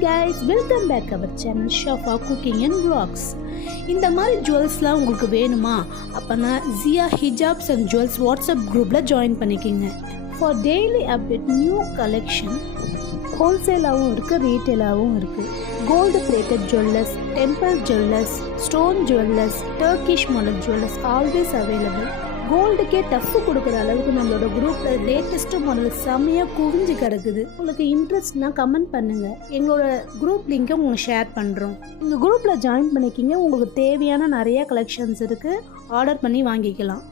guys, welcome back our channel Shafa Cooking and Vlogs. இந்த மாதிரி ஜுவல்ஸ்லாம் உங்களுக்கு வேணுமா? அப்பனா Zia Hijabs and Jewels WhatsApp groupல ஜாயின் பண்ணிக்கங்க. For daily update new collection ஹோல்சேலாகவும் இருக்குது, ரீட்டெயிலாகவும் இருக்குது. Gold plated jewellers, temple jewellers, stone jewellers, Turkish model jewellers always available. கோல்டுக்கே டஃப் கொடுக்குற அளவுக்கு நம்மளோட குரூப்பில் லேட்டஸ்ட்டு மாடல் செம்மையாக குவிஞ்சு கிடக்குது. உங்களுக்கு இன்ட்ரெஸ்ட்னா கமெண்ட் பண்ணுங்கள், எங்களோட குரூப் லிங்கை உங்களுக்கு ஷேர் பண்ணுறோம். எங்கள் குரூப்பில் ஜாயின் பண்ணிக்கிங்க. உங்களுக்கு தேவையான நிறைய கலெக்ஷன்ஸ் இருக்குது, ஆர்டர் பண்ணி வாங்கிக்கலாம்.